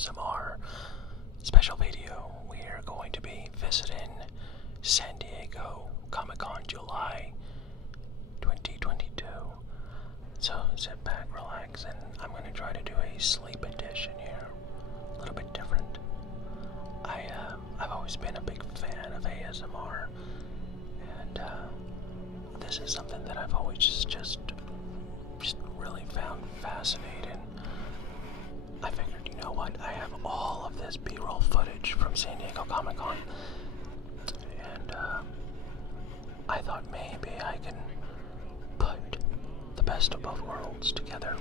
ASMR special video. We are going to be visiting San Diego Comic-Con July 2022. So sit back, relax, and I'm going to try to do a sleep edition here. A little bit different. I've always been a big fan of ASMR, and this is something that I've always just really found fascinating. I figured, you know what, I have all of this B-roll footage from San Diego Comic-Con, and I thought maybe I can put the best of both worlds together.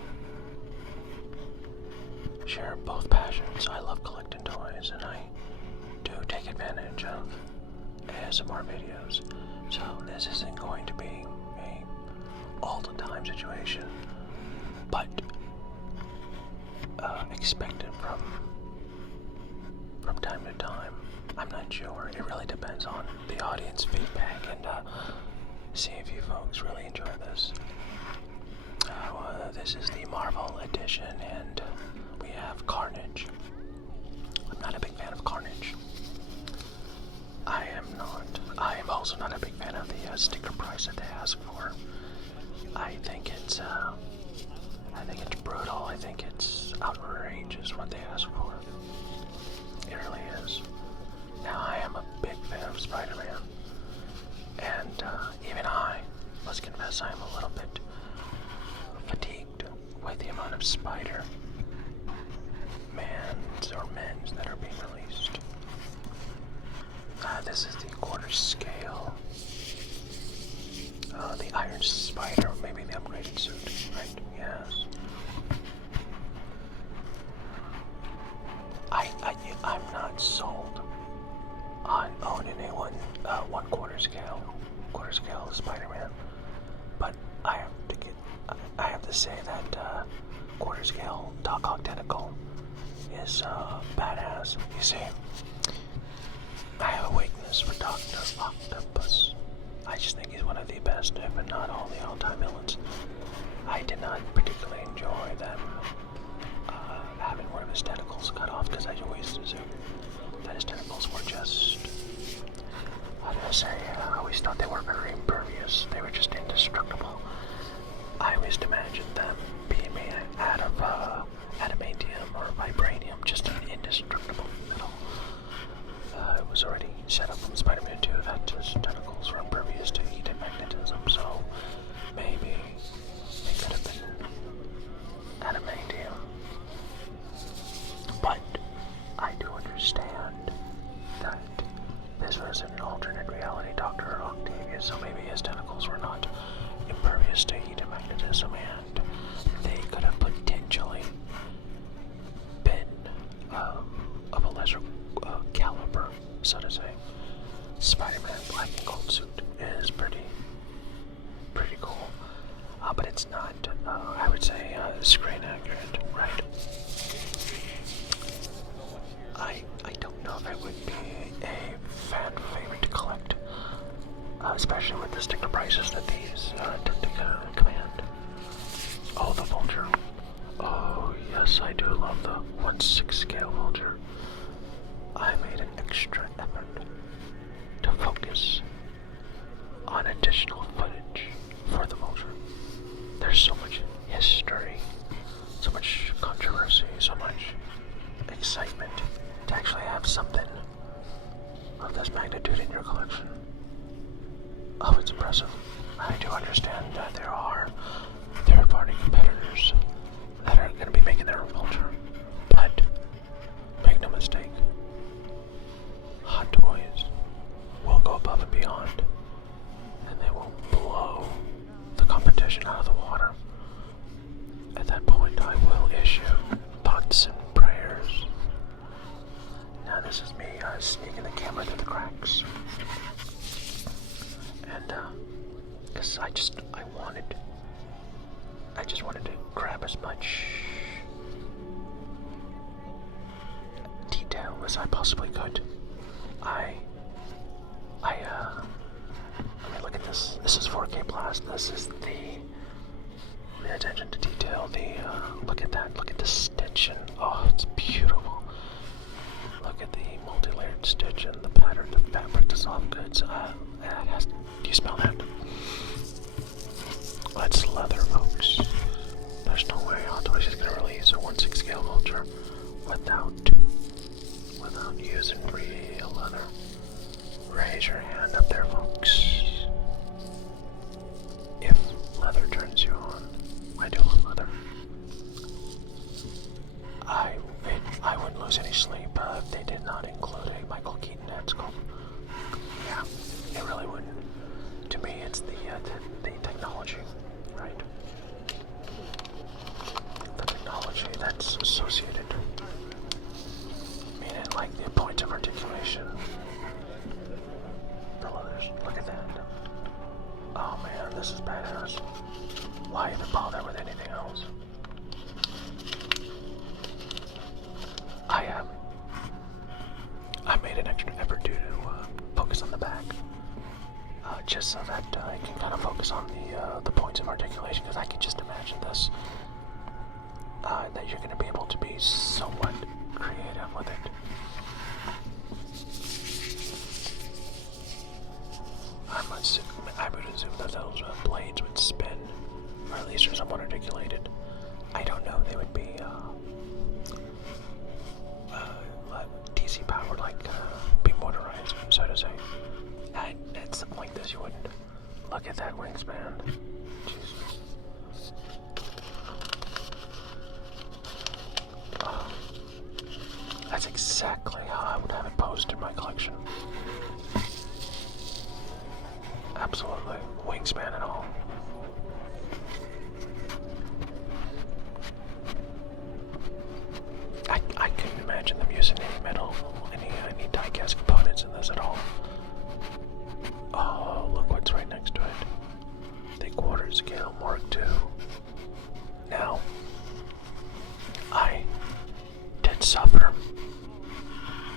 Share both passions. I love collecting toys, and I do take advantage of ASMR videos. So this isn't going to be a all-the-time situation, but expected from time to time. I'm not sure. It really depends on the audience feedback, and see if you folks really enjoy this. This is the Marvel edition, and we have Carnage. I'm not a big fan of Carnage. I am also not a big fan of the sticker price that they ask for. I think it's brutal. I think it's outrageous what they ask for. It really is. Now, I am a big fan of Spider-Man, and even I must confess I am a little bit fatigued with the amount of Spider-Mans or men's that are being released. This is the quarter scale. The Iron Spider, maybe the upgraded suit, right? Yes. I'm not sold on owning a one quarter scale Spider-Man, but I have to say that quarter scale Doc Ock Tentacle is badass. You see, I have a weakness for Dr. Octopus. I just think he's one of the best, if not all-time villains. I did not particularly enjoy them having one of his tentacles cut off, because I always assumed that his tentacles were just, how do I say, I always thought they were very impervious. They were just indestructible. I always imagined them being made out of adamantium or vibranium, just an indestructible metal. It was already set up from Spider-Man 2 that his tentacles were impervious to heat and magnetism, so maybe they could have been adamantium. But I do understand that this was an alternate reality, Dr. Octavius, so maybe his tentacles were not impervious to heat and magnetism, and they could have potentially been of a lesser caliber, so to say. Spider-Man black and gold suit is pretty cool, but it's not, I would say, screen accurate, right? I don't know if it would be a fan favorite to collect, especially with the sticker prices that these tend to command. Oh, the Vulture. Oh, yes, I do love the 1/6 scale Vulture. I made an extra effort to focus on additional footage for the Vulture. There's so much history, so much controversy, so much excitement to actually have something of this magnitude in your collection. Oh, it's impressive. I do understand that there are third-party competitors that are going to be making their own Vulture, but make no mistake, Hot Toys will go above and beyond, and they will blow the competition out of the water. At that point, I will issue thoughts and prayers. Now, this is me sneaking the camera through the cracks, and because I just wanted to grab as much detail as I possibly could. I mean, look at this. This is 4K Blast. This is the attention to detail. Look at that. Look at the stitching. Oh, it's beautiful. stitch and the pattern, the fabric, the soft goods. Do you smell that? That's leather, folks. There's no way Hot Toys is gonna release a 1/6 scale vulture without using real leather. Raise your hand up there, folks. If leather turns you on, I do love leather. I wouldn't lose any sleep if they did not include a Michael Keaton head sculpt. Yeah, it really wouldn't. To me, it's the technology, right? The technology that's associated. Meaning, like the points of articulation. The leathers. Look at that. Oh man, this is badass. Why even bother with anything else? I made an extra effort to focus on the back, just so that I can kind of focus on the points of articulation, because I can just imagine this, that you're going to be able to be somewhat creative with it. I would assume that those blades would spin, or at least are somewhat articulated. I don't know if they would be DC powered, like be motorized, so to say. That's the point, is you wouldn't. Look at that wingspan. Jesus. Oh. That's exactly how I would have it posed in my collection. Absolutely. Wingspan and all. I couldn't imagine them using any metal, any die-cast components in this at all. Oh, look what's right next to it. The quarter scale Mark II. Now, I did suffer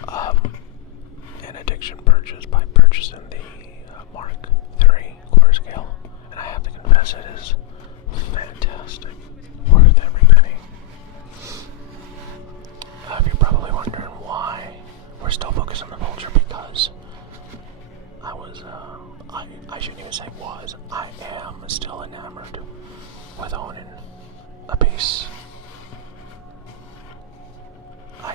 an addiction purchase by purchasing the Mark III quarter scale, and I have to confess it is fantastic, worth every penny. If you're probably wondering why we're still focused on the vulture, because I shouldn't even say was, I am still enamored with owning a piece.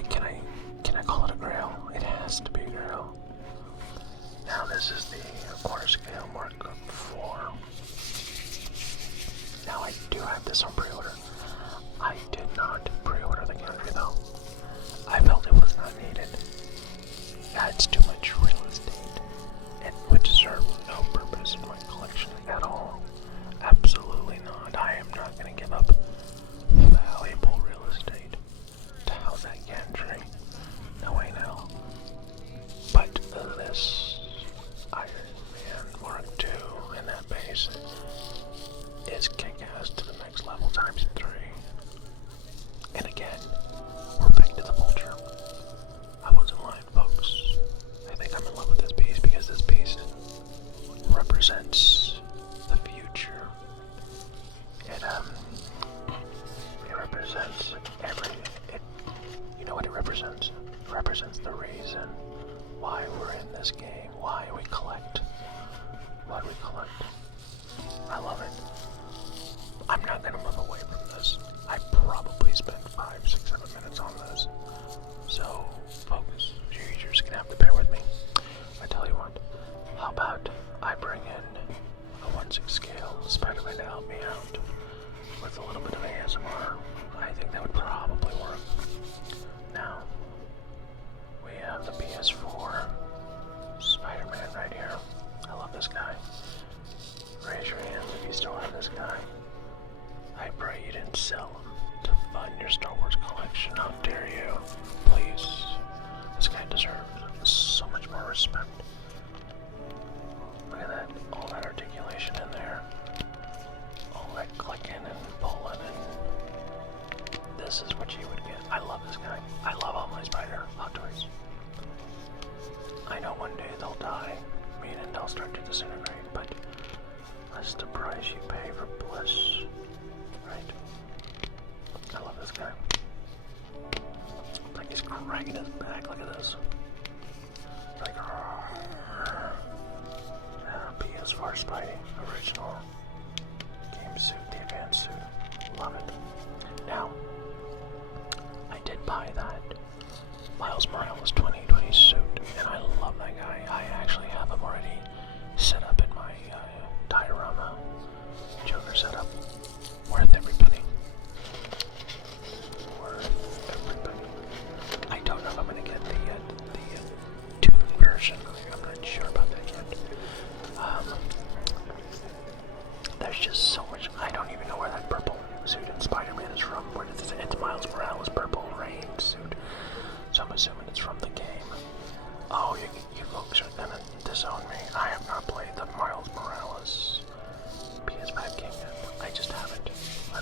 Can I call it a grail? It has to be a grail. Now this is the quarter scale Mark IV. Now I do have this on pre-order. I did not pre-order the country though. I felt it was not needed. That's too much real estate. It would serve no purpose in my collection at all. Absolutely not. I am not going to give up valuable real estate to house that gantry. No way now. But this Iron Man Mark II in that base is kick-ass to the next level times 3. And again, we're back to the vulture. I wasn't lying, folks. I think I'm in love with this piece because this piece represents the future. It represents you know what it represents? It represents the reason why we're in this game, why we collect what we collect. I love it. I'm not gonna move away from this. I probably spent 5, 6, 7 minutes on this. So, folks, you're just gonna have to bear with me. I tell you what, how about I bring in a 1/6 scale Spider-Man to help me out with a little bit of ASMR. I think that would probably work. Now, we have the PS4 Spider-Man right here. I love this guy. Raise your hands if you still have this guy. I pray you didn't sell him to fund your Star Wars collection. How dare you? Please. This guy deserves so much more respect. Look at that. All that articulation in there. All that clicking and pulling, and this is what you would get. I love this guy. I love all my Spider Hot Toys. I know one day they'll die, meaning they'll start to disintegrate, but that's the price you pay for bliss, right? I love this guy. It's like he's cracking his back. Look at this.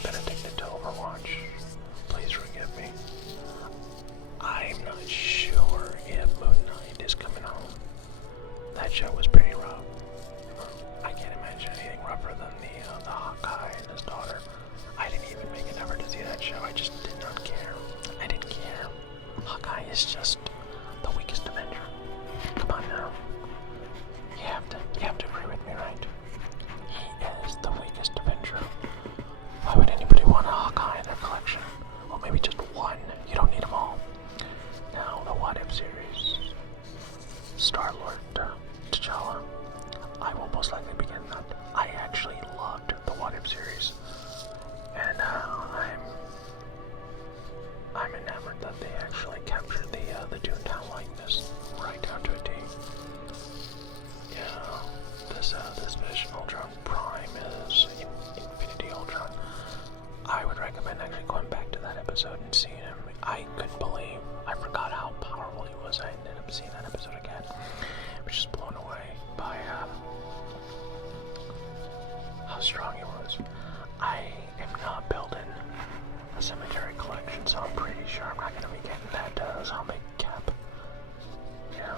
been addicted to Overwatch. Please forgive me. I'm not sure if Moon Knight is coming home. That show was pretty rough. I can't imagine anything rougher than the Hawkeye and his daughter. I didn't even make an effort to see that show. I just did not care. I didn't care. Hawkeye is just the weakest Avenger. Come on now. You have to agree with me, right? He is the weakest Avenger. Why would anybody want a Hawkeye in their collection? Well, maybe just one. You don't need them all. Now, the What If series. Star-Lord, T'Challa. I will most likely begin that. I actually loved the What If series. And I'm enamored that they actually captured the Toontown likeness right down to a T. Yeah, this Vision Ultron Prime is Infinity Ultron. I would recommend actually going back to that episode and seeing him. I couldn't believe, I forgot how powerful he was. I ended up seeing that episode again. I was just blown away by how strong he was. I am not building a cemetery collection, so I'm pretty sure I'm not going to be getting that zombie cap. Yeah.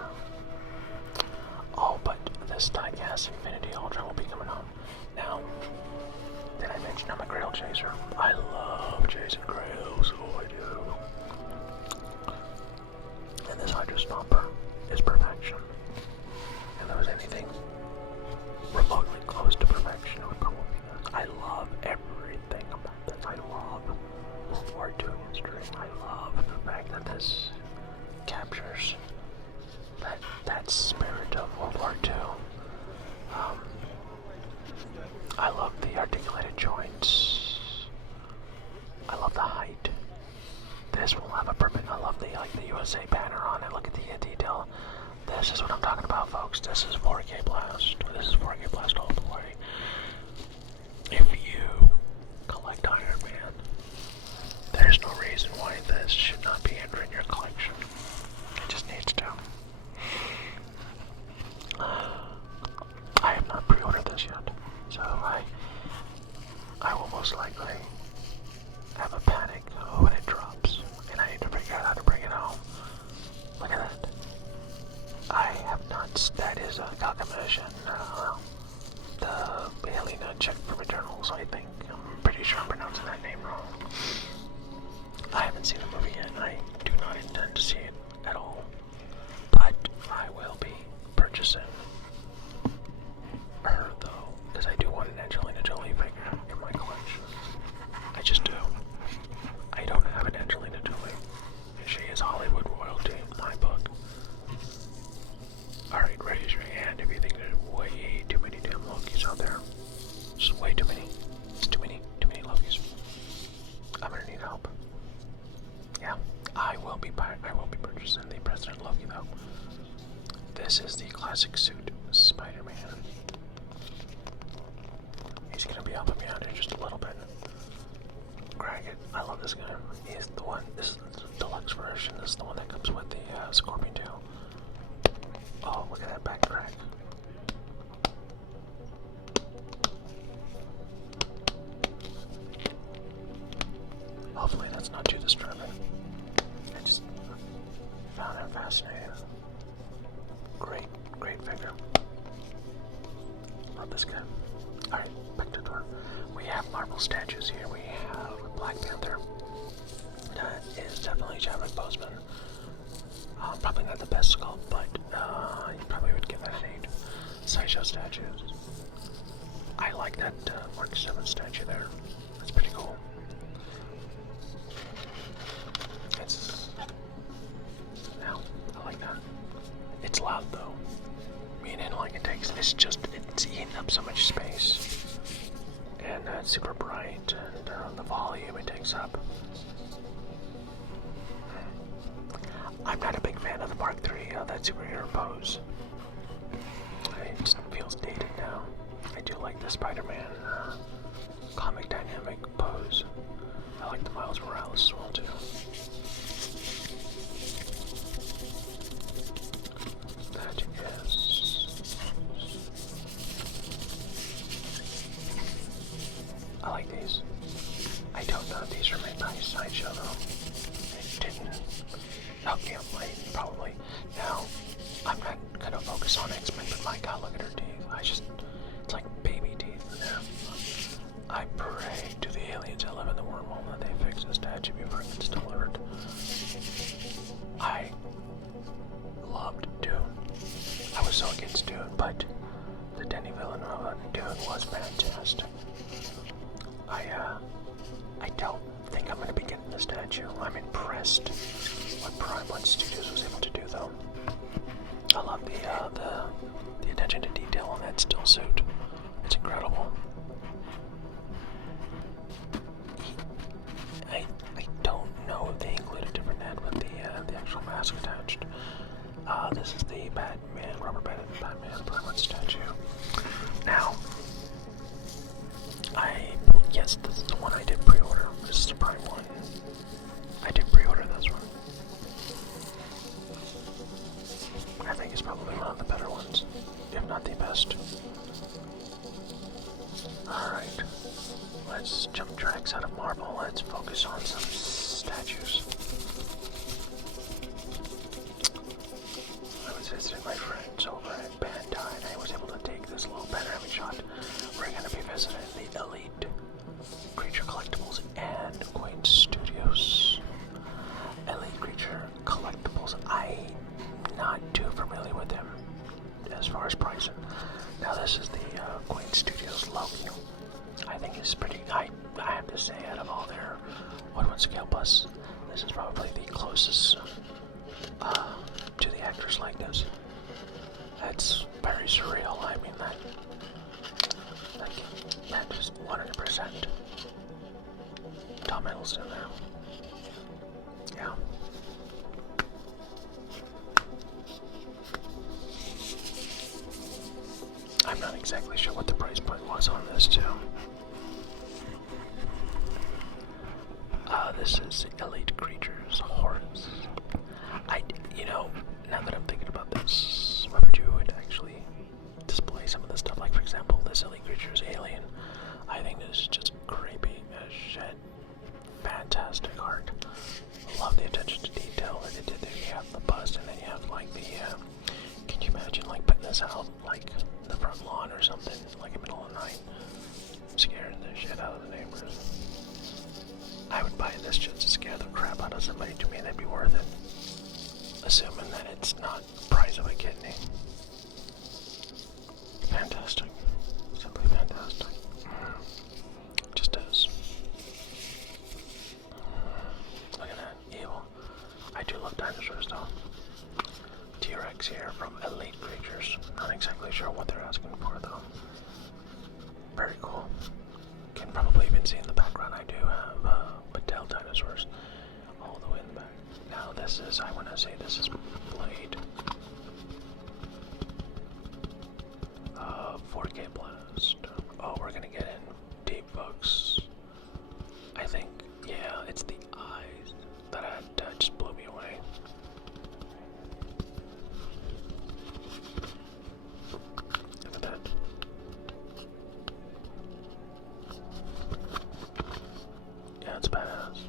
Oh, but this Diecast Infinity Ultra will be coming on. Now, did I mention I'm a grail chaser? I love chasing grails, oh I do. And this Hydra Stomper is perfection. If there was anything remotely close to perfection, it would probably be this. I love everything about this. I love World War II history. I love the fact that this captures that spirit of World War II. I love the articulated joints. I love the height. This will have a perfect. I love the USA banner on it. Look at the detail. This is what I'm talking about, folks. This is 4K Blast. This is 4K Blast all the way. If you collect Iron Man, there's no reason why this should not be entering your collection. It just needs to. I have not pre-ordered this yet, so I will most likely have a panic when it drops, and I need to figure out how to bring it home. Look at that. I have not. That is a Calcamash and the Helena check from Eternals, I think. I'm pretty sure I'm pronouncing that name wrong. I haven't seen the movie yet, and I do not intend to see it at all. But I will be purchasing her, though, because I do want an Angelina Jolie figure in my collection. I just do. I don't have an Angelina Jolie. She is Hollywood royalty in my book. Alright, raise your hand if you think there's way too many damn Lokis out there. Just way too many. It's too many Lokis. I'm gonna need help. Yeah, I will be purchasing the President Loki though. This is the classic suit Spider-Man. He's gonna be helping me out here just a little bit. Crackett, I love this guy. He's the one. This is the deluxe version. This is the one that comes with the Scorpion tail. Oh, look at that back crack. Hopefully that's not too disturbing. I just found it fascinating. Great figure. Love this guy. Alright, back to the door. We have Marvel statues here. We have Black Panther. That is definitely Chadwick Boseman. Probably not the best sculpt, but you probably would give that an 8. Sideshow statues. I like that Mark 7 statue there. That's pretty cool. I like that. It's loud though. Meaning like it's eating up so much space. And it's super bright, and the volume it takes up. I'm not a big fan of the Mark III, that superhero pose. It just feels dated now. I do like the Spider-Man comic dynamic pose. I like the Miles Morales as well too. That is... I like these. I don't know if these are made by Sideshow though. It didn't. Oh, yeah, probably. Now, I'm not gonna focus on X-Men, but my god, look at her teeth. It's like baby teeth in there. I pray to the aliens that live in the wormhole that they fix the statue before it gets delivered. I loved Dune. I was so against Dune, but the Denis Villeneuve Dune was fantastic. I don't think I'm going to be getting the statue. I'm impressed what Prime One Studios was able to do, though. I love the attention to detail on that still suit. It's incredible. I don't know if they include a different head with the actual mask attached. This is the Batman, rubber banded Batman Prime One statue. Now, yes, this is the one I did pre-order. This is the Prime One. I did pre-order this one. I think it's probably one of the better ones, if not the best. Alright, let's jump tracks out of Marvel. Let's focus on some statues. I was visiting my friends over at Bandai, and I was able to take this little panoramic shot. We're going to be visiting the Elite Creature Collectibles and Queen Studios. Elite Creature Collectibles, I'm not too familiar with them as far as pricing. Now this is the Queen Studios Loki. I think it's pretty, I have to say, out of all their 1/1 scale plus, this is probably the closest to the actor's likeness. That's very surreal. I mean, that is 100% Tom Hiddleston there. Yeah. I'm not exactly sure what the price point was on this too. This is Elite Creatures Horus. Now that I'm thinking about this, Robert, you would actually display some of the stuff. Like, for example, this Elite Creatures Alien. I think this is just creepy as shit. Fantastic art. Love the attention to detail that it did there. You have the bust, and then you have like the. Can you imagine like putting this out like in the front lawn or something, like in the middle of the night, scaring the shit out of the neighbors? I would buy this just to scare the crap out of somebody. To me, that'd be worth it. Assuming that it's not the price of a kidney. Fantastic. Simply fantastic. Just is. Look at that. Evil. I do love dinosaurs though. T-Rex here from Elite Creatures. Not exactly sure what they're asking for though. Very cool. Can probably even see in the background I do have Mattel dinosaurs all the way in the back. Now this is, I want to say this is Blade. 4K Blast. Oh, we're gonna get in deep books. I think, yeah, it's the eyes that just blew me away. Look at that. Yeah, it's badass.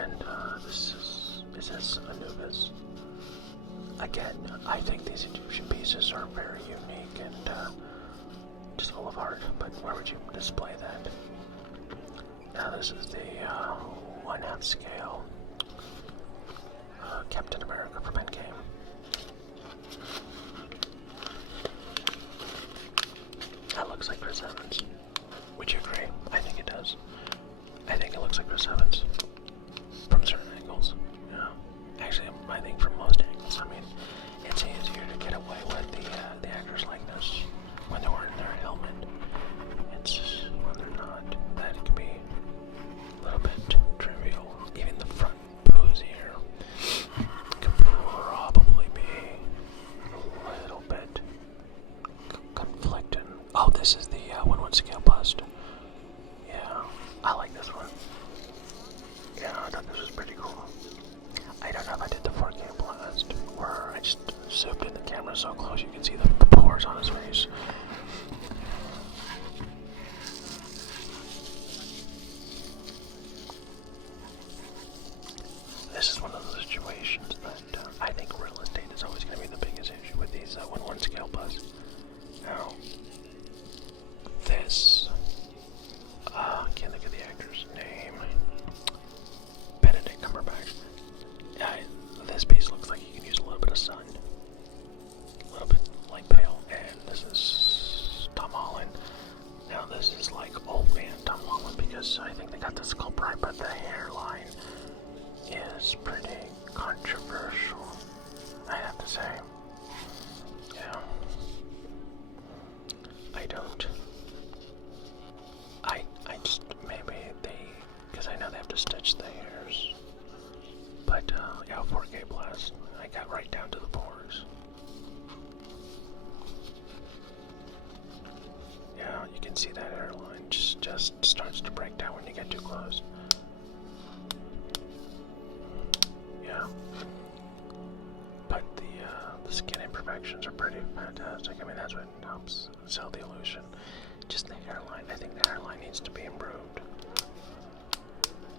And is this Anubis? Again, I think these Egyptian pieces are very unique and just full of art, but where would you display that? Now this is the 1/2 scale Captain America from Endgame. That looks like Chris Evans. Would you agree? I think it does. I think it looks like Chris Evans from certain angles. Yeah. Actually, I think from most angles. I mean, it's easier to get away with the actor's likeness when they're wearing their helmet. It's when they're not. That it can be a little bit trivial. Even the front pose here could probably be a little bit conflicting. Oh, this is the 1/1 scale bust. Yeah, I like this one. Yeah, I thought this was pretty cool. I don't know if I did the 4K blast, or I just zoomed in the camera so close you can see the pores on his face. got the skull pride, but the hairline is pretty controversial, I have to say. Yeah. I just, maybe because I know they have to stitch the hairs. But, yeah, 4K Blast, I got right down to the pores. Yeah, you can see that hairline just starts to break down when you get too close. Yeah. But the skin imperfections are pretty fantastic. I mean, that's what helps sell the illusion. Just the hairline. I think the hairline needs to be improved.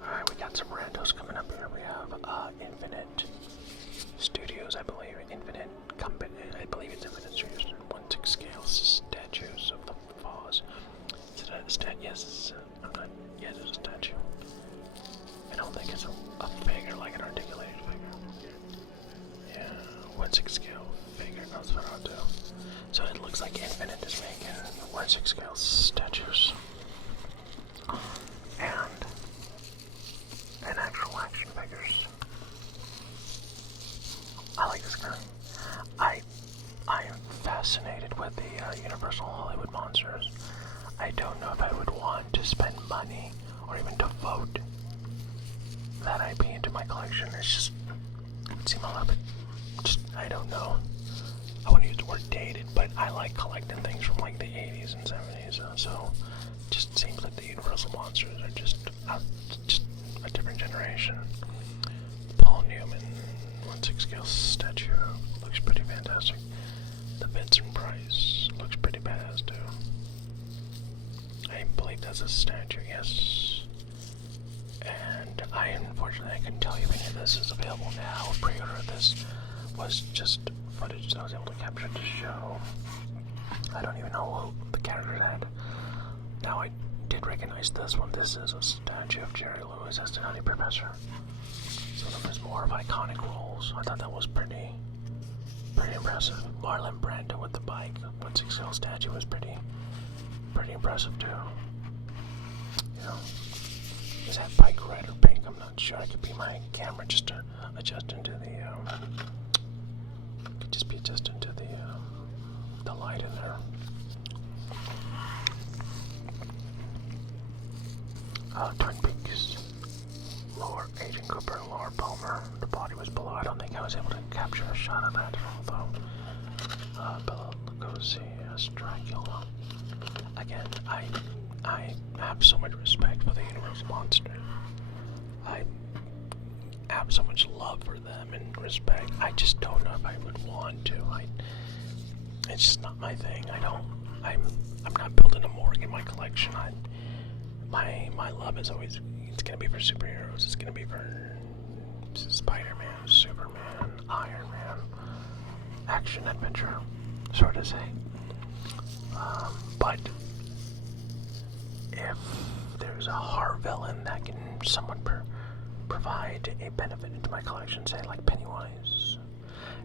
Alright, we got some randos coming up here. We have Infinite Studios, I believe. Infinite Company. I believe it's Infinite Studios. 1/6 scale statues of the Foz. Is it a statue? Yes, yes, it's a statue. I don't think it's a figure, like an articulated figure. Yeah, 1/6 scale figure. That's what I'll do. So it looks like Infinite is making 1/6 scale statues. And actual action figures. I like this guy. I am fascinated with the Universal Hollywood monsters. I don't know if I would want to spend money or even devote that IP into my collection. It's just, it would seem a little bit, I don't know. I wouldn't use the word dated, but I like collecting things from like the 80s and 70s. So it just seems like the Universal monsters are just a different generation. Paul Newman 1/6 scale statue looks pretty fantastic. The Vincent Price looks pretty badass too. I believe that's a statue, yes. And unfortunately I couldn't tell you if any of this is available now. Pre-order of this was just footage that I was able to capture to show. I don't even know who the characters had. Now I did recognize this one. This is a statue of Jerry Lewis as the Nutty Professor. So there was more of iconic roles. I thought that was pretty impressive. Marlon Brando with the bike. 1/6 scale statue was pretty impressive too. You know, is that bike red or pink? I'm not sure. It could be my camera just to adjust into the could just be adjusted into the light in there. Twin Peaks. Lower Agent Cooper and Laura Palmer. The body was below. I don't think I was able to capture a shot of that, although Bela Lugosi as Dracula. Again, I have so much respect for the Universal Monster. I have so much love for them and respect. I just don't know if I would want to. It's just not my thing. I'm not building a morgue in my collection. My love is always, it's gonna be for superheroes. It's gonna be for Spider-Man, Superman, Iron Man, action adventure, sort of say. But if there's a horror villain that can somewhat provide a benefit into my collection, say like Pennywise,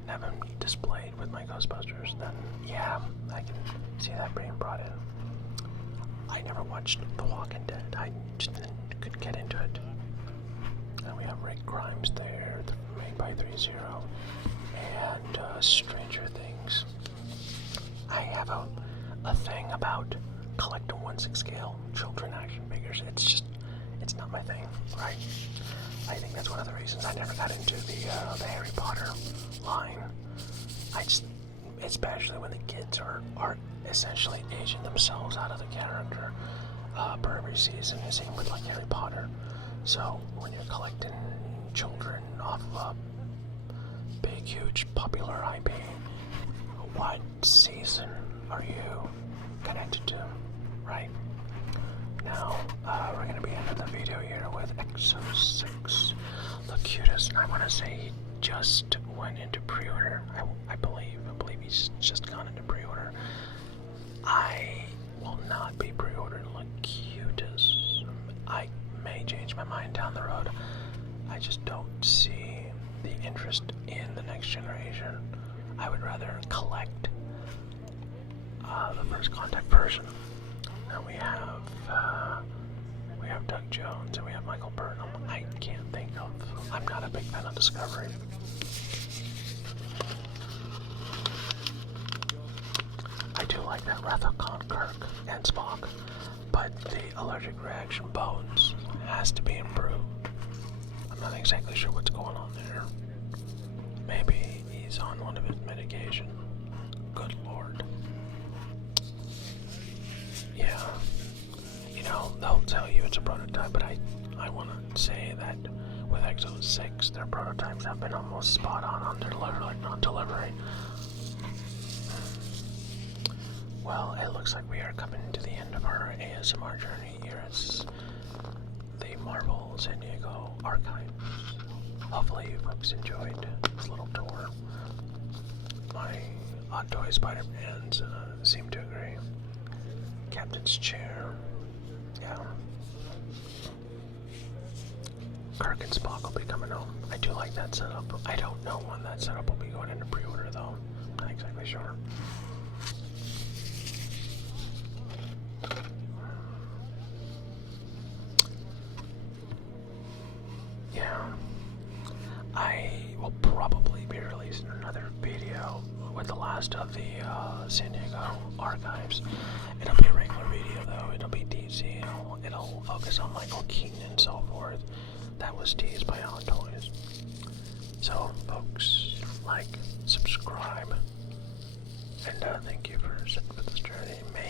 and have him displayed with my Ghostbusters, then yeah, I can see that being brought in. I never watched The Walking Dead. I just couldn't get into it. And we have Rick Grimes there, made by 3-0, and Stranger Things. I have a thing about collecting 1/6 scale children action figures. It's not my thing, right? I think that's one of the reasons I never got into the Harry Potter line. Especially when the kids are essentially aging themselves out of the character per every season, same with like Harry Potter. So when you're collecting children off of a big, huge, popular IP, what season are you connected to, right? Now, we're going to be ending the video here with EXO-6, the cutest, and I want to say he just went into pre-order, I believe he's just gone into pre-order. I will not be pre-ordering the cutest. I may change my mind down the road. I just don't see the interest in the next generation. I would rather collect the First Contact version. Now we have Doug Jones. Jones and we have Michael Burnham. I can't think of. I'm not a big fan of Discovery. I do like that Rathacon, Kirk, and Spock, but the allergic reaction bones has to be improved. I'm not exactly sure what's going on there. Maybe he's on one of his medication. Good lord. Yeah. You know, they'll tell you it's a prototype, but I want to say that with EXO-6, their prototypes have been almost spot on delivery. Well, it looks like we are coming to the end of our ASMR journey here at the Marvel San Diego Archives. Hopefully you folks enjoyed this little tour. My Hot Toy Spider-Mans seem to agree. Captain's chair. Yeah. Kirk and Spock will be coming home. I do like that setup. I don't know when that setup will be going into pre-order though. Not exactly sure. Yeah. I will probably be releasing another video with the last of the San Diego Archives. It'll be a regular video though. It'll be DC. It'll focus on Michael Keaton and so forth. That was teased by Hot Toys. So, folks, like, subscribe, and thank you for sitting with this journey. May